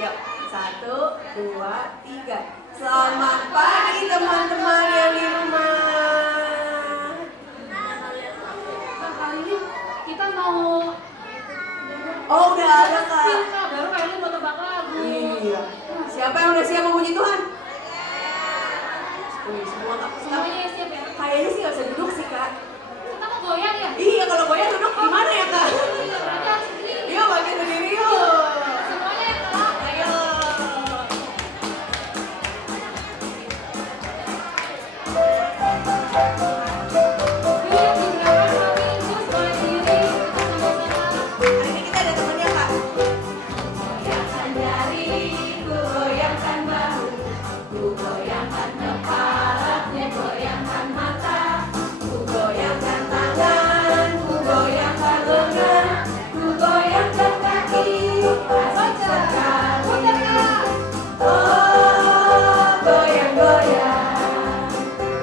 Yuk, 1, 2, 3. Selamat pagi teman-teman yang di rumah. Nah, kali ini kita mau... Oh, udah ada Kak. Baru kali ini mau tebak lagu. Iya. Siapa yang udah siap memuji Tuhan? Wih, semua Kak. Semuanya siap ya? Kayaknya sih nggak bisa duduk sih Kak. Kita mau goyang ya? Iya, kalau goyang duduk gimana ya Kak? Iya, berarti harus berdiri. Yuk, makin berdiri yuk. Semuanya yang kelas. Ayo. Iya, di belakang kami, terus boleh diri. Kita sama-sama. Hari ini kita ada temennya Kak. Goyangkan jari, ku goyangkan bahu, ku goyangkan kepala, ku goyangkan mata, Ku goyangkan tangan, ku goyangkan lengan, ku goyangkan kaki. Asik sekali. Putar Kak. oh goyang-goyang.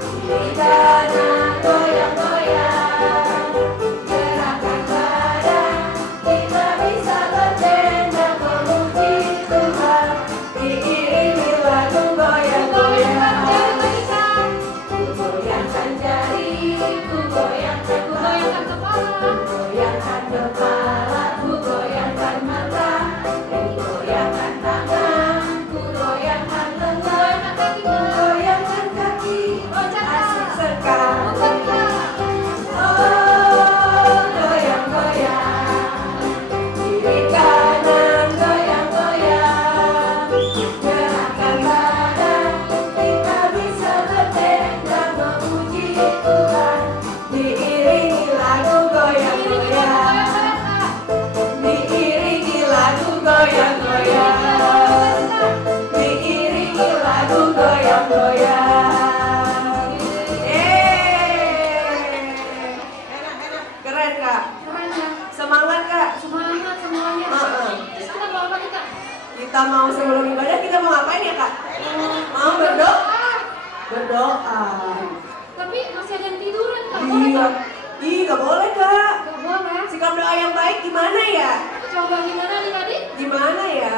Kiri kanan goyang-goyang, gerakan badan, kita bisa bertenda memuji Tuhan. Diiringi lagu Ku goyangkan goyang-goyang. jari, ku goyangkan kepala, Goyangkan kepala, ku goyangkan mata, ku goyangkan tangan, ku goyangkan lengan, ku goyangkan kaki. Asik sekali. putar Kak. Oh goyang-goyang. Kiri kanan goyang-goyang. Gerakan badan, kita bisa bertenda memuji Tuhan. Diiringi lagu goyang-goyang. Diiringi lagu goyang-goyang. Diiringi lagu goyang-goyang. Keren Kak. Keren ya. Semangat Kak. Semangat semuanya. Terus kita mau apa nih Kak? Kita mau sebelum ibadah kita mau ngapain ya Kak? Mau berdoa. Berdoa. Tapi masih ada yang tiduran Kak. Boleh Iya. Kak? Ih, gak boleh Kak. Gak boleh. Sikap doa yang baik gimana ya? Coba gimana nih tadi? Gimana ya?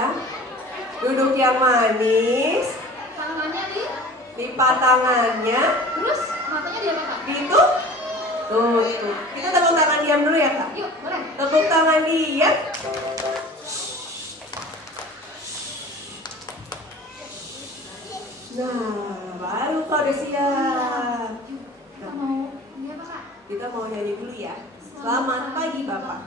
Duduk yang manis, Tangannya di, lipat tangannya, terus matanya di apa Kak? gitu. Tuh. Kita tepuk tangan diam dulu ya Kak. Yuk, boleh. Tepuk tangan diam. Nah, baru kau udah siap. Kita mau ini apa Kak? Kita mau nyanyi dulu ya. Selamat pagi Bapak.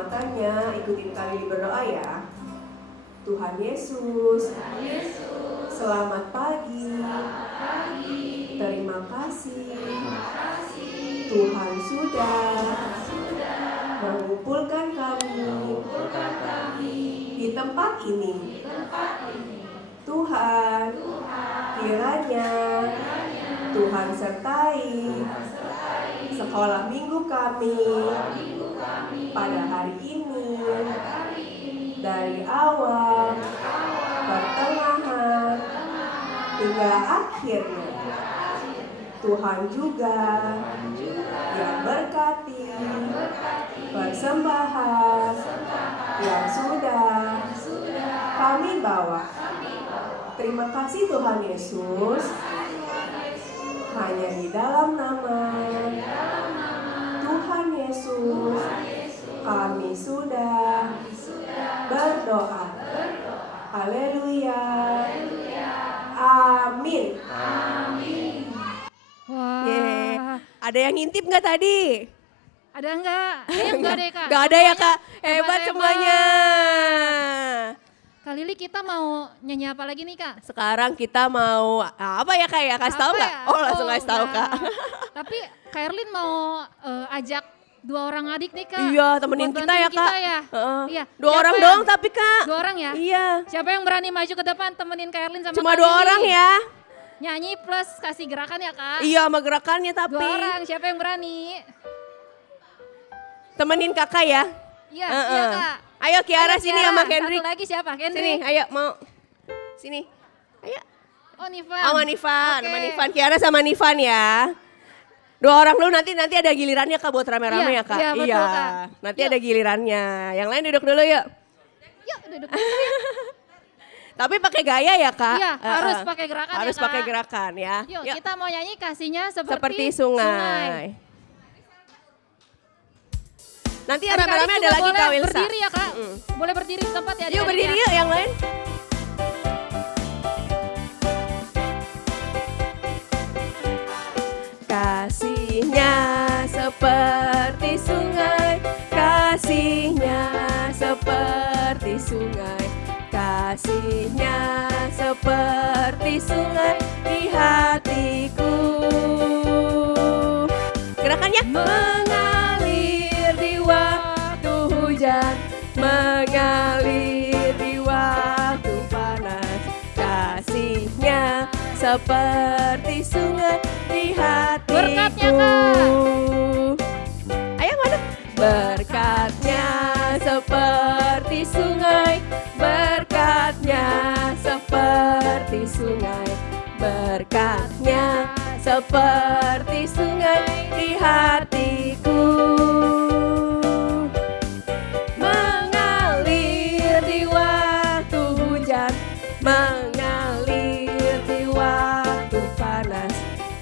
matanya, ikutin kami berdoa ya. Tuhan Yesus, selamat pagi. Terima kasih. Tuhan sudah mengumpulkan kami di tempat ini. Tuhan, kiranya Tuhan sertai sekolah minggu kami pada hari ini, dari awal, pertengahan, hingga akhirnya. Tuhan juga yang berkati persembahan yang sudah kami bawa. Terima kasih Tuhan Yesus. Hanya di dalam nama Tuhan Yesus kami sudah berdoa. Haleluya. Amin. Wah. Yeah. Ada yang ngintip nggak tadi? Ada enggak? Enggak deh Kak. Nggak ada ya Kak? Semuanya Hebat semuanya. Kak Lili, kita mau nyanyi apa lagi nih Kak? Sekarang kita mau apa ya Kak ya? Kasih tahu Apa nggak? ya? Oh langsung kasih tahu udah. Kak. Tapi Kak Erlin mau ajak 2 orang adik nih Kak. Iya temenin buat kita ya bantuin Kak. ya. Iya. 2 Siapa orang yang- doang tapi Kak. 2 orang ya? Iya. Siapa yang berani maju ke depan temenin Kak Erlin sama Cuma Kak 2 Lili? orang ya. Nyanyi plus kasih gerakan ya Kak? Iya sama gerakannya 2 tapi. orang, siapa yang berani? Temenin kakak ya. Iya, Heeh. iya Kak. Ayo Kiara Ayo, sini Kiara. sama Kendrick. Satu lagi siapa? Sini, Kendrick. ayo mau. Sini. Ayo. Oh Nivan. Sama Nivan, Oke. sama Nivan. Kiara sama Nivan ya. 2 orang dulu nanti ada gilirannya Kak buat rame-rame Iya, ya Kak. iya, betul, Kak. Nanti Yuk. ada gilirannya. Yang lain duduk dulu yuk. Yuk duduk. Tapi pakai gaya ya Kak. Iya, Heeh. harus pakai gerakan Harus ya Kak. pakai gerakan ya. Yuk, kita mau nyanyi kasihnya Seperti sungai. Nanti Adik-adik rame-rame juga ada lagi boleh Kak Wilsa. berdiri ya Kak. Boleh berdiri di tempat ya. Yuk adik-adik berdiri ya. yuk yang lain. Kasihnya seperti sungai, kasihnya seperti sungai, kasihnya seperti sungai di hatiku. Gerakannya mengalir di waktu hujan, mengalir di waktu panas, kasihnya seperti sungai di hatiku. Berkatnya, Kak. Ayo mana? Berkatnya seperti sungai, berkatnya seperti sungai, berkatnya seperti sungai di hatiku. Mengalir di waktu hujan, mengalir di waktu panas,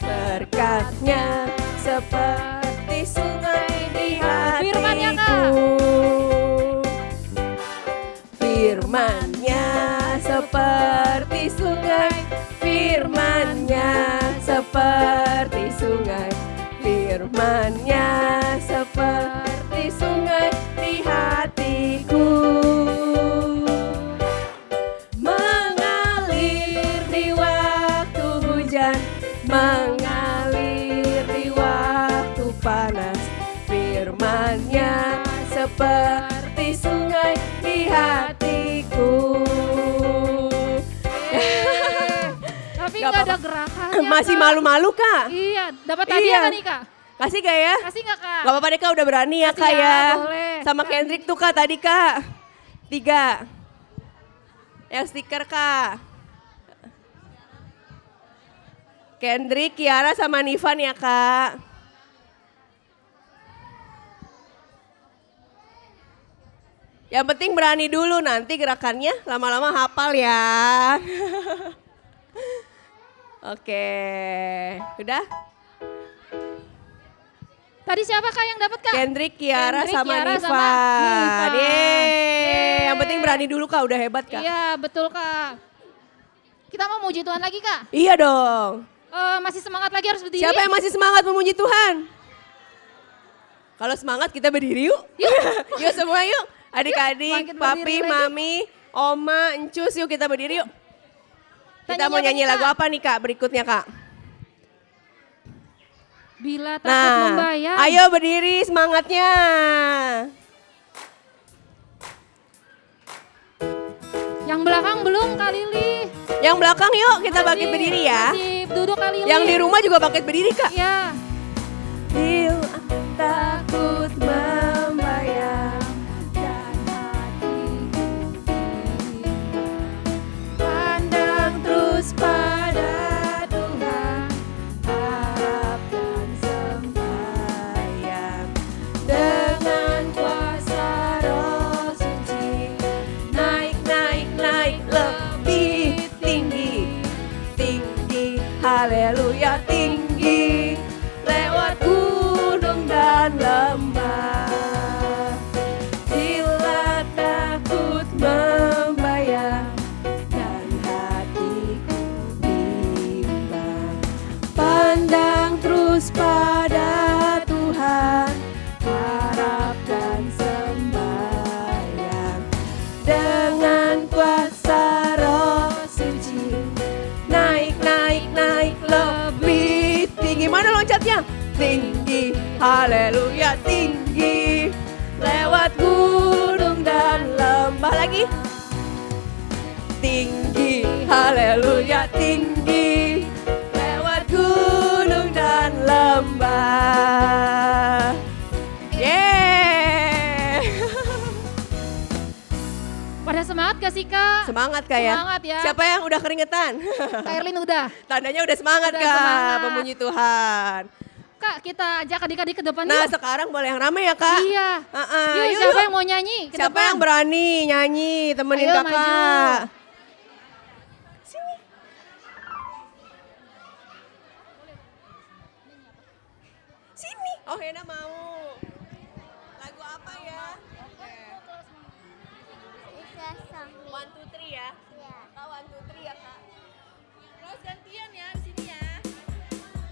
berkatnya seperti sungai di Firman-Nya, hatiku. Firman-Nya seperti sungai, firman-Nya seperti sungai, firman-Nya seperti sungai di hatiku. Mengalir di waktu hujan, mengalir di waktu panas, firman-Nya seperti sungai di hatiku. Tapi Nggak nggak ada apa-apa. gerakan. Masih malu-malu Kak? Iya, dapat hadiah Iya. kan nih Kak? Kasih gak ya? Kasih nggak Kak? Gak apa-apa deh Kak, udah berani ya Kasih Kak ya, ya. boleh. Sama Kendrick tuh Kak tadi Kak. 3. Yang stiker Kak. Kendrick, Kiara sama Nivan ya Kak. Yang penting berani dulu, nanti gerakannya lama-lama hafal ya. Oke, udah? Tadi siapa Kak yang dapat Kak? Kendrick, Kiara Kendrick, sama Kiara Nivan. sama Nivan. Yeay. Yang penting Yeay. berani dulu Kak, udah hebat Kak. Iya, betul Kak. Kita mau muji Tuhan lagi Kak? Iya dong. Masih semangat lagi harus berdiri? Siapa yang masih semangat memuji Tuhan? Kalau semangat kita berdiri yuk. Yuk semua yuk. Adik-adik, papi, mami, oma, encus yuk kita berdiri yuk. Kita mau nyanyi lagu apa nih Kak berikutnya Kak? Bila takut membayar. Ayo berdiri semangatnya. Yang belakang belum Kak Lili. Yang belakang yuk kita bangkit berdiri ya. Duduk Kak Lili. Yang di rumah juga bangkit berdiri Kak. Ya. Bila takut membayar dan hatiku pandang terus pada Tuhan, harap dan sembahyang dengan kuasa Roh Suci, naik lebih tinggi, tinggi, haleluya tinggi, lewat gunung dan lembah. Bila takut membayar dan hatiku bimbang, pandang terus pada Tuhan, harap dan sembahyang dengan kuasa Roh Suci, naik lebih tinggi. Mana loncatnya? Tinggi, haleluya tinggi, lewat gunung dan lembah. Lagi tinggi, haleluya tinggi, lewat gunung dan lembah. Yeah. Pada semangat gak sih Kak? Semangat Kak ya? Semangat ya. Siapa yang udah keringetan? Kak Erlin udah. Tandanya udah semangat Udah Kak, semangat. pemuji Tuhan. Kak kita ajak adik-adik ke depan Nah yuk. sekarang boleh yang rame ya Kak? Iya. Yuk, Yuk, siapa yuk. yang mau nyanyi ke Siapa depan? yang berani nyanyi, temenin Ayo, kakak. maju. Sini. Sini. Oh Hena mau. Lagu apa ya? One, two, three ya? Kak, one, two, three ya Kak? Terus gantian ya di sini ya.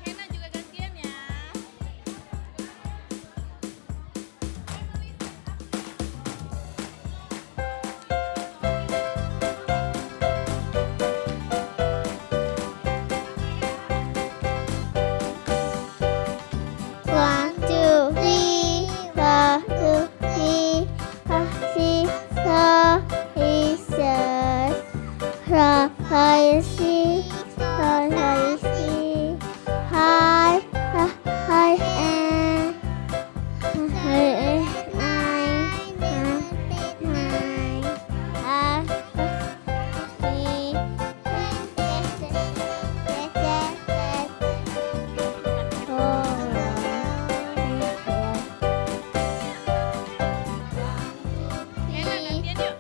Hena juga gantian ya. One, two, three, one, two, three. Kasih Yesus, Yesus, Yesus. Hai, hai, Hena gantian yuk.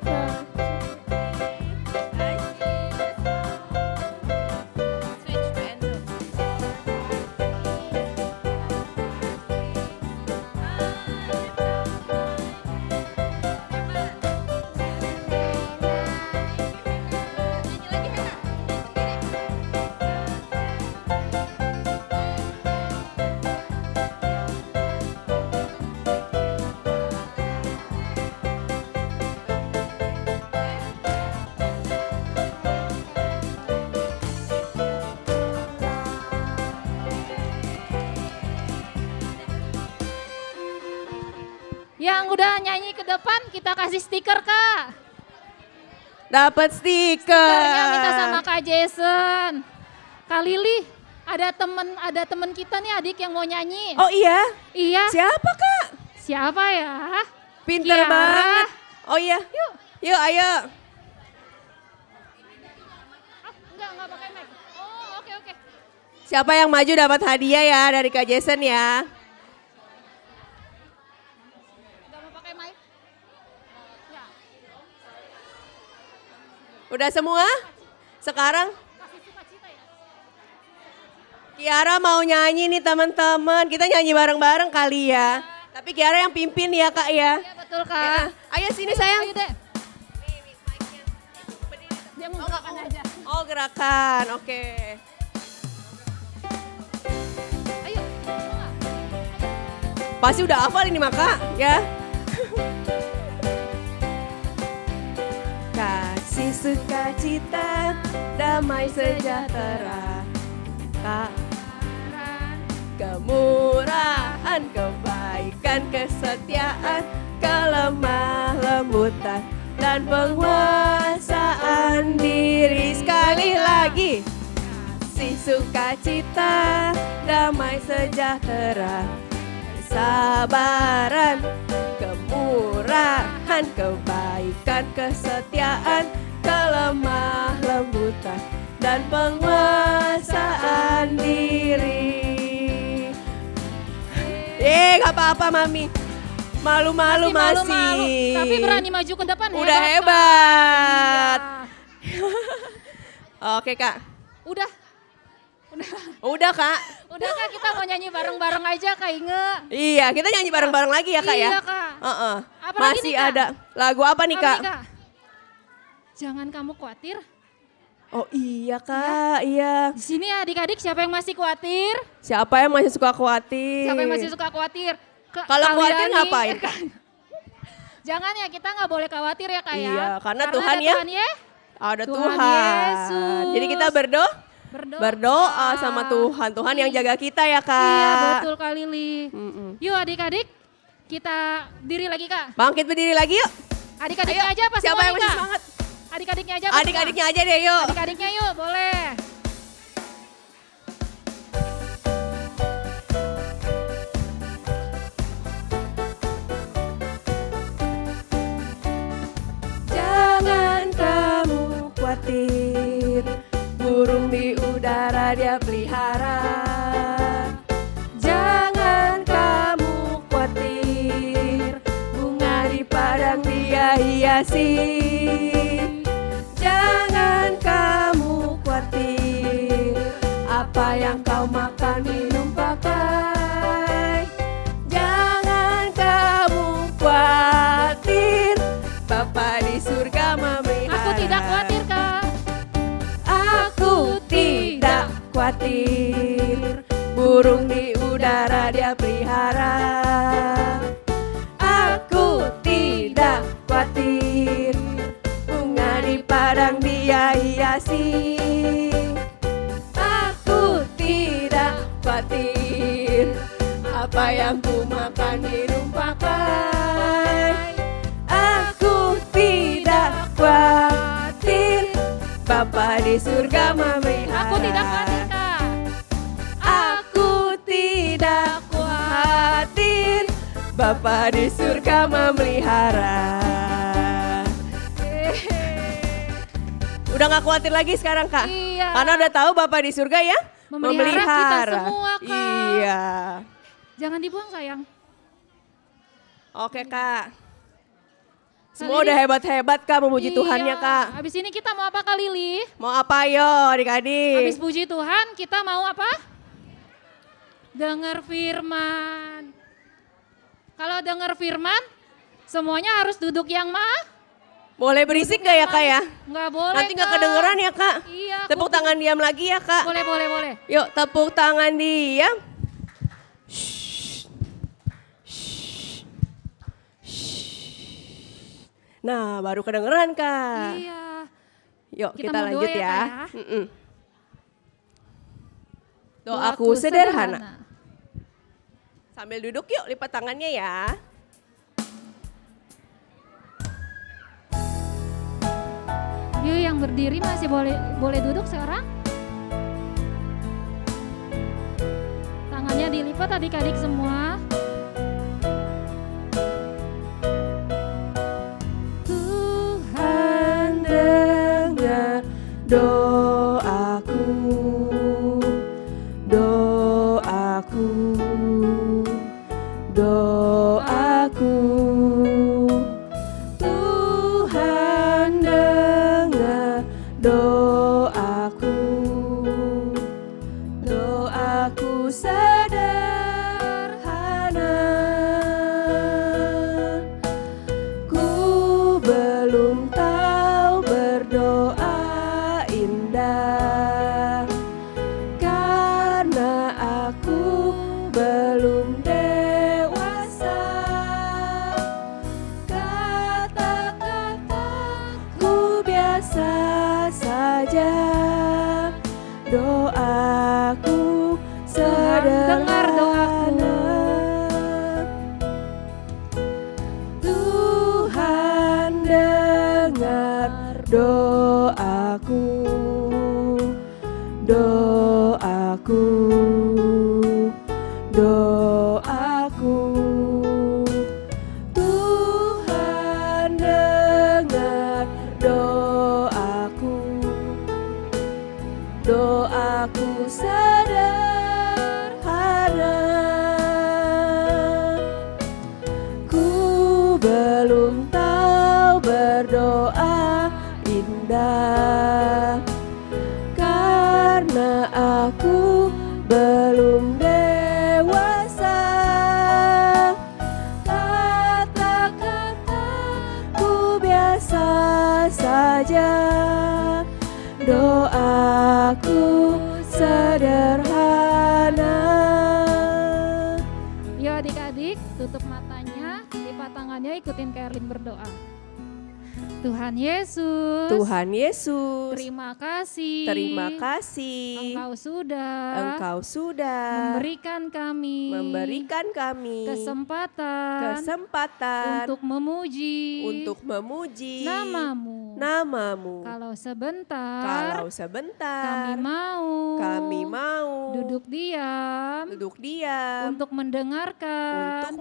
Switch to Enzo. Nyanyi lagi Hena. Yang udah nyanyi ke depan kita kasih stiker Kak. Dapat stiker. Stikernya minta sama Kak Jason. Kak Lili, ada temen kita nih adik yang mau nyanyi. Oh iya? Iya. Siapa Kak? Siapa ya? Pinter Kiara. banget. Oh iya. Yuk. Yuk ayo. Enggak pakai mic. Oh, oke. Siapa yang maju dapat hadiah ya dari Kak Jason ya. Enggak mau pakai mic. Ya. Udah semua? Sekarang Kasih sukacita ya. Kiara mau nyanyi nih teman-teman. Kita nyanyi bareng-bareng kali ya. Tapi Kiara yang pimpin ya Kak ya. Iya betul Ya. Kak. Ayo sini sayang. Ayo deh. Dia mau gerakan aja. Oh gerakan, oke. Ayo. Pasti udah hafal ini maka ya. Kasih sukacita, damai sejahtera, kemurahan, kebaikan, kesetiaan, kelemah lembutan, dan penguasaan diri. Sekali lagi. Kasih sukacita, damai sejahtera, kesabaran, kemurahan, kebaikan, kesetiaan, kelemah lembutan, dan penguasaan diri. Gak apa-apa Mami. Malu-malu masih. Malu-malu, tapi berani maju ke depan. Udah hebat. Iya. Oke Kak. Udah Kak. Udah Kak, kita mau nyanyi bareng-bareng aja Kak Inge. Iya, kita nyanyi bareng-bareng lagi ya Kak ya. Iya Kak. Apa lagi Masih nih, Kak? ada lagu apa nih Kak? Jangan kamu khawatir. Oh iya Kak, iya. Di sini adik-adik siapa yang masih khawatir? Siapa yang masih suka khawatir? Siapa yang masih suka khawatir? Kalau khawatir ngapain? Jangan ya, kita nggak boleh khawatir ya Kak ya. Iya, karena Tuhan ada ya. Tuhan ya. Ada Tuhan Tuhan. Yesus. Jadi kita berdoa sama Tuhan. Tuhan yang jaga kita ya Kak. Iya betul Kak Lili. Mm-mm. Yuk adik-adik, kita diri lagi Kak. Bangkit berdiri lagi yuk. Adik-adiknya aja apa Siapa semua yang nih, masih Kak? semangat? Adik-adiknya aja apa Adik-adiknya aja deh yuk. semua? Adik-adiknya yuk, boleh. Jangan kamu khawatir, burung di udara dia pelihara. Jangan kamu khawatir, bunga di padang dia hiasi. Jangan kamu khawatir, apa yang kau makan minum pakai. Jangan kamu khawatir, Bapa di surga memelihara. Aku tidak khawatir Kak. Aku tidak khawatir, burung di udara dia pelihara. Aku tidak khawatir, bunga di padang dia hiasi. Aku tidak khawatir, apa yang ku makan minum pakai. Aku tidak khawatir, Bapa di surga memelihara. Aku tidak khawatir Kak. Aku tidak khawatir, Bapa di surga memelihara. Udah gak khawatir lagi sekarang Kak? Iya. Karena udah tahu Bapa di surga ya Memelihara kita semua, Kak. Iya. Jangan dibuang sayang. Oke Kak. Semua Kak Lili. udah hebat-hebat Kak memuji Tuhannya Kak. Habis ini kita mau apa Kak Lili? Mau apa yo adik-adik? Habis puji Tuhan kita mau apa? Dengar firman. Kalau dengar firman, semuanya harus duduk yang Boleh berisik gak ya Kak ya? Nggak boleh Nanti gak Kak. kedengeran ya Kak? Iya. Tepuk tangan diam lagi ya Kak. Boleh, boleh, boleh. Yuk tepuk tangan diam. Nah baru kedengeran Kak. Iya. Yuk Kita kita mau lanjut doa ya, ya. Kak, ya. Mm-mm. Doaku sederhana. Sambil duduk yuk lipat tangannya ya. Yuk yang berdiri masih boleh duduk sekarang. Tangannya dilipat adik-adik semua. Tuhan dengar doaku, doaku, doaku. Tuhan dengar doaku, doaku sederhana. adik-adik tutup matanya, lipat tangannya, ikutin Kerlin berdoa. Tuhan Yesus, Tuhan Yesus, terima kasih, terima kasih. Engkau sudah memberikan kami kesempatan untuk memuji namamu. Kalau sebentar kami mau duduk diam untuk mendengarkan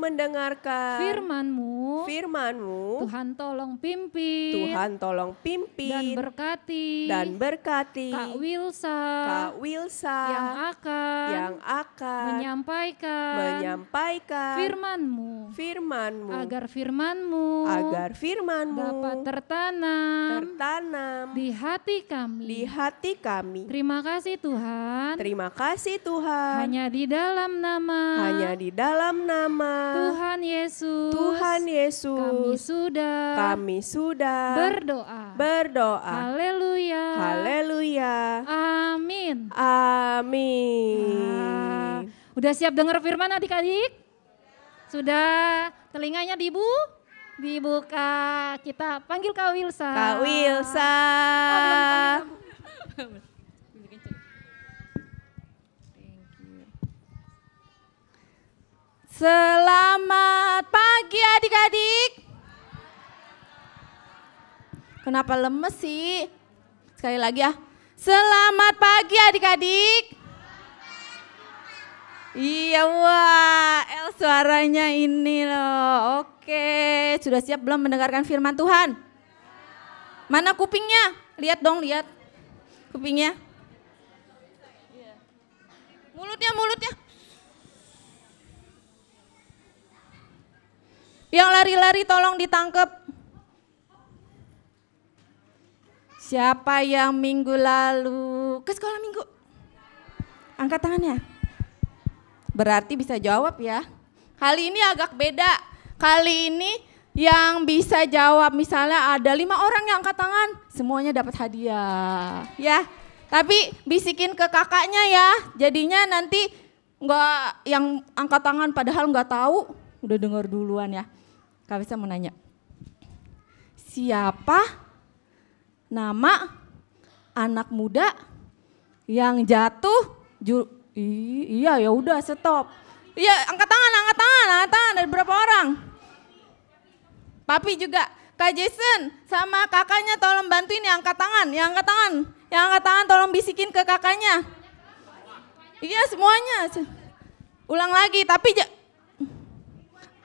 firman-Mu. Tuhan tolong pimpin, dan berkati Kak Wilsa yang akan menyampaikan firman-Mu, agar firman-Mu dapat tertanam di hati kami. Terima kasih Tuhan. Hanya di dalam nama Tuhan Yesus, kami sudah berdoa. Haleluya. Amin. Udah siap dengar firman adik-adik? Sudah, telinganya dibuka. Kita panggil Kak Wilsa. Selamat pagi adik-adik. Kenapa lemes sih? Sekali lagi ya. Selamat pagi adik-adik. Iya, wah, suaranya ini loh. Oke, sudah siap belum mendengarkan firman Tuhan? Mana kupingnya? Lihat dong, lihat kupingnya. Mulutnya. Yang lari-lari tolong ditangkap. Siapa yang minggu lalu ke sekolah minggu? Angkat tangannya. Berarti bisa jawab ya. Kali ini agak beda. Kali ini yang bisa jawab misalnya ada 5 orang yang angkat tangan, semuanya dapat hadiah. Ya, tapi bisikin ke kakaknya ya. Jadinya nanti enggak yang angkat tangan padahal enggak tahu, udah dengar duluan ya. Kak bisa mau nanya. Siapa nama anak muda yang jatuh iya ya udah stop. Iya, angkat tangan ada berapa orang? Papi juga, Kak Jason sama kakaknya tolong bantuin yang angkat tangan tolong bisikin ke kakaknya. Iya semuanya. Ulang lagi tapi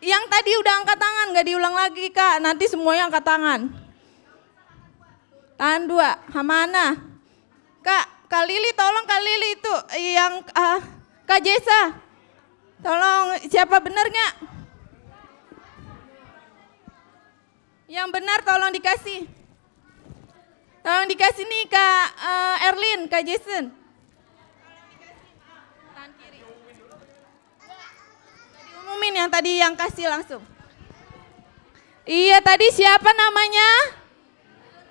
yang tadi udah angkat tangan gak diulang lagi Kak, nanti semuanya angkat tangan. Tahan 2, Hamana. Kak Lili tolong Kak Lili itu yang Kak Jesa. Tolong siapa benar nggak? Yang benar tolong dikasih. Tolong dikasih nih Kak Erlin, Kak Jason. Tahan kiri. Diumumin yang tadi yang kasih langsung. Iya tadi siapa namanya?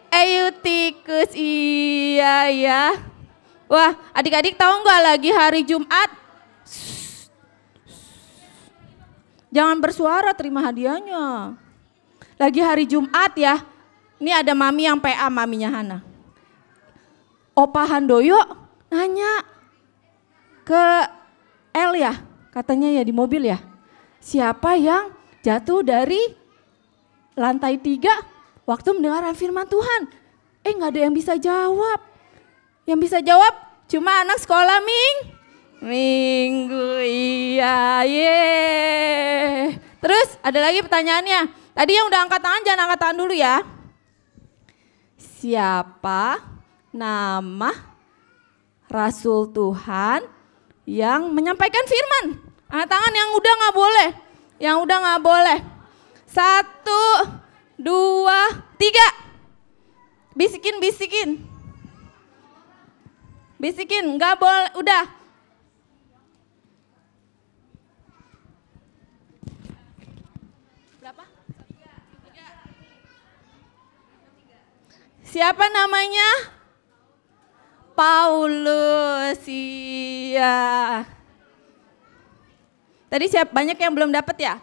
Eutikus, iya ya. Wah adik-adik tahu nggak lagi hari Jumat? Jangan bersuara terima hadiahnya. Lagi hari Jumat ya. Ini ada mami yang PA, maminya Hana. Opa Handoyo nanya ke El ya, katanya ya di mobil ya. Siapa yang jatuh dari lantai 3? Waktu mendengarkan firman Tuhan, nggak ada yang bisa jawab. Yang bisa jawab cuma anak sekolah minggu, iya, Terus ada lagi pertanyaannya. Tadi yang udah angkat tangan jangan angkat tangan dulu ya. Siapa nama Rasul Tuhan yang menyampaikan firman? Angkat tangan yang udah nggak boleh. 1, 2, 3. Bisikin, nggak boleh, udah. Berapa? 3. Siapa namanya? Paulus, iya. Tadi banyak yang belum dapat ya?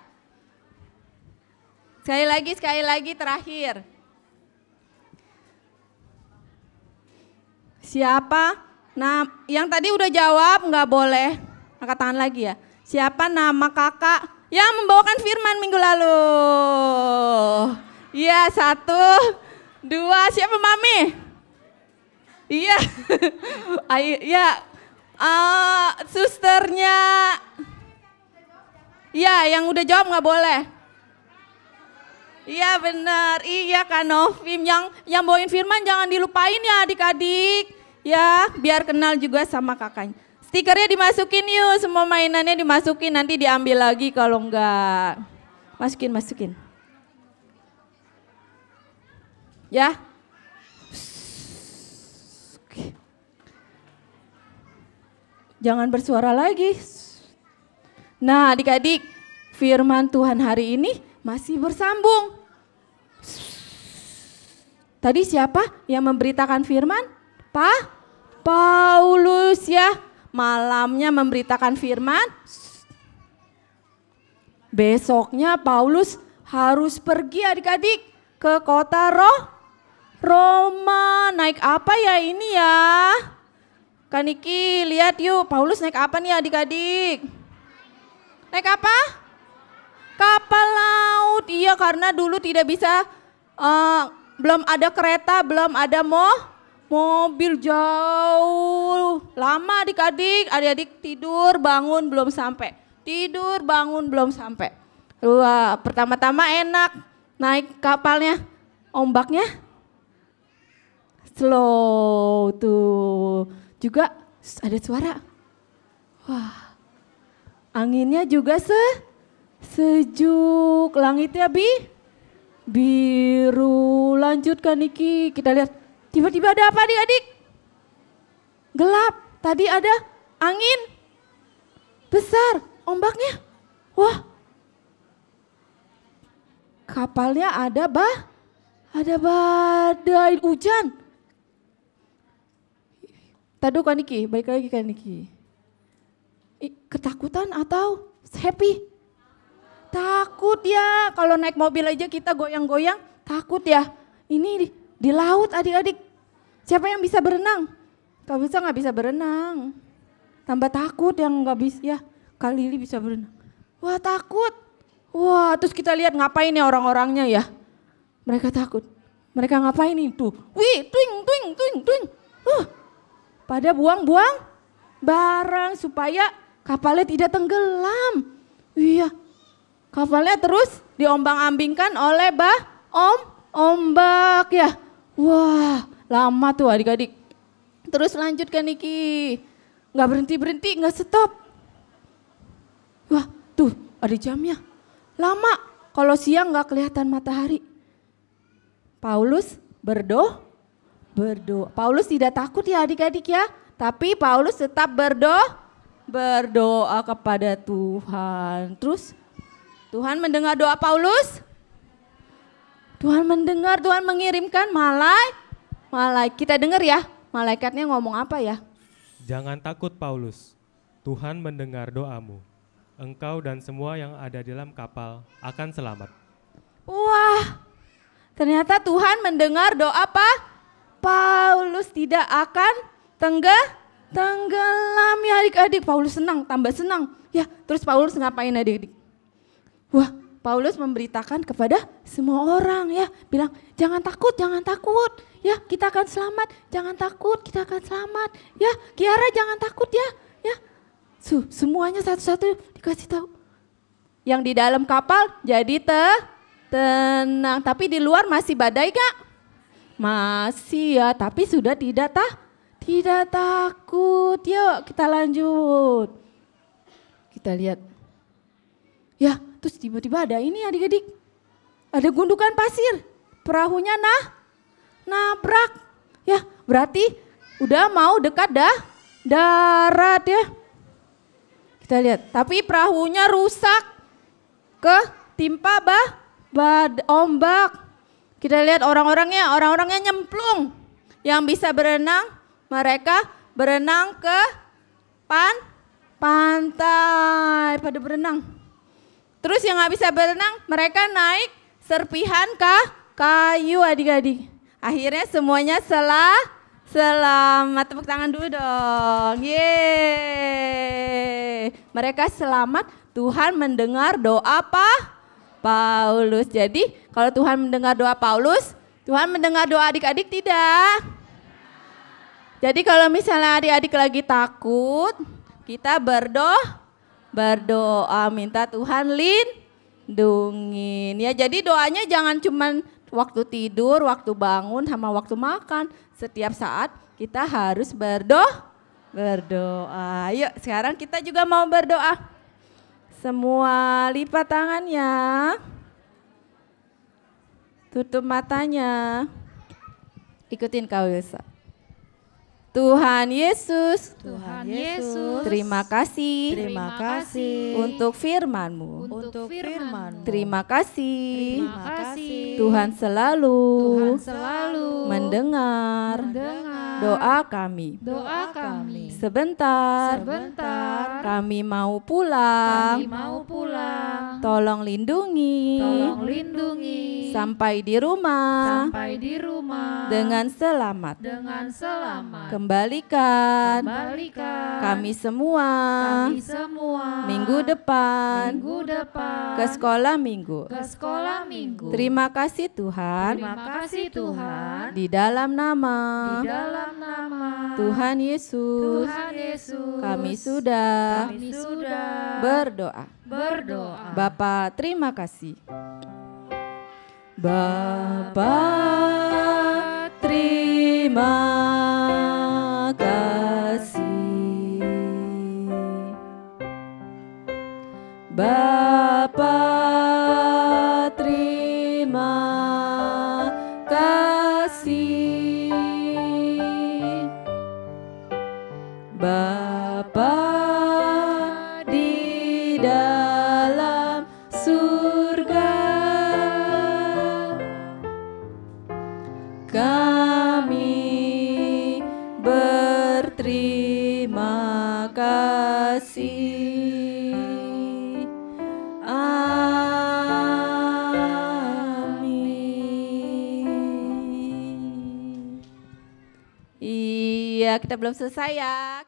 Sekali lagi terakhir. Siapa? Nah, yang tadi udah jawab nggak boleh angkat tangan lagi ya. Siapa nama kakak yang membawakan firman minggu lalu? Iya, 1, 2, siapa mami? Iya, ayo, ya, susternya. Iya, yang udah jawab nggak boleh. Iya benar, iya Kak Novim, yang bawain firman jangan dilupain ya adik-adik. Ya, biar kenal juga sama kakaknya. Stikernya dimasukin yuk, semua mainannya dimasukin, nanti diambil lagi kalau enggak. Masukin. Ya. Jangan bersuara lagi. Nah adik-adik, firman Tuhan hari ini masih bersambung. Tadi siapa yang memberitakan firman? Paulus ya. Malamnya memberitakan firman. Besoknya Paulus harus pergi adik-adik ke kota Roma. Naik apa ya ini ya? Kaniki lihat yuk, Paulus naik apa nih adik-adik? Naik apa? Kapal laut. Iya, karena dulu tidak bisa, belum ada kereta, belum ada mobil jauh. Lama adik-adik tidur bangun belum sampai. Tidur bangun belum sampai. Wah, pertama-tama enak naik kapalnya, ombaknya slow tuh. Juga ada suara. Wah, anginnya juga sejuk, langitnya biru. Lanjutkan Niki, kita lihat tiba-tiba ada apa adik-adik? Gelap, tadi ada angin besar, ombaknya. Wah, kapalnya ada badai hujan. Tadu kan Niki, balik lagi kan Niki. Ketakutan atau happy? Takut ya, kalau naik mobil aja kita goyang-goyang, takut ya. Ini di laut adik-adik, siapa yang bisa berenang? Kak bisa nggak bisa berenang, tambah takut yang nggak bisa ya. Kak Lili bisa berenang, wah takut. Wah terus kita lihat ngapain ya orang-orangnya ya. Mereka takut, mereka ngapain itu? Wih, tuing. Pada buang-buang barang supaya kapalnya tidak tenggelam. Iya. Kapalnya terus diombang-ambingkan oleh ombak ya. Wah, lama tuh adik-adik. Terus lanjutkan Niki. Nggak berhenti, nggak stop. Wah, tuh ada jamnya. Lama. Kalau siang nggak kelihatan matahari. Paulus berdoa. Paulus tidak takut ya adik-adik ya. Tapi Paulus tetap berdoa kepada Tuhan. Terus Tuhan mendengar doa Paulus. Tuhan mendengar, Tuhan mengirimkan malaikat. Kita dengar ya, malaikatnya ngomong apa ya? Jangan takut Paulus, Tuhan mendengar doamu. Engkau dan semua yang ada di dalam kapal akan selamat. Wah, ternyata Tuhan mendengar doa Paulus tidak akan tenggelam ya adik-adik. Paulus senang, tambah senang. Ya, terus Paulus ngapain adik-adik? Wah, Paulus memberitakan kepada semua orang ya, bilang jangan takut. Ya, kita akan selamat. Jangan takut, kita akan selamat. Ya, Kiara jangan takut ya. Ya. Semuanya satu-satu dikasih tahu. Yang di dalam kapal jadi tenang, tapi di luar masih badai Kak? Masih ya, tapi sudah tidak takut. Yuk, kita lanjut. Kita lihat. Ya, terus tiba-tiba ada ini adik-adik. Ada gundukan pasir. Perahunya nabrak. Ya, berarti udah mau dekat darat ya. Kita lihat, tapi perahunya rusak. Ketimpa ombak. Kita lihat orang-orangnya nyemplung. Yang bisa berenang, mereka berenang ke pantai, pada berenang. Terus yang nggak bisa berenang, mereka naik serpihan kayu adik-adik. Akhirnya semuanya selamat. Tepuk tangan dulu dong. Yeay. Mereka selamat, Tuhan mendengar doa Paulus. Jadi kalau Tuhan mendengar doa Paulus, Tuhan mendengar doa adik-adik tidak? Jadi kalau misalnya adik-adik lagi takut, kita berdoa minta Tuhan lindungin. Ya, jadi doanya jangan cuman waktu tidur, waktu bangun, sama waktu makan. Setiap saat kita harus berdoa. Yuk sekarang kita juga mau berdoa. Semua lipat tangannya. Tutup matanya. Ikutin Kak Wilsa. Tuhan Yesus, terima kasih untuk firman-Mu. Terima kasih, Tuhan selalu mendengar doa kami. Sebentar, kami mau pulang. Tolong lindungi sampai di rumah dengan selamat. Kembalikan kami semua minggu depan ke sekolah minggu. Terima kasih Tuhan. Di dalam nama Tuhan Yesus, kami sudah berdoa. Bapa, terima kasih. Bapa, terima kasih. Bapa, terima kasih. Bapa di dalam surga, kami berterima kasih. Amin. Iya, kita belum selesai ya.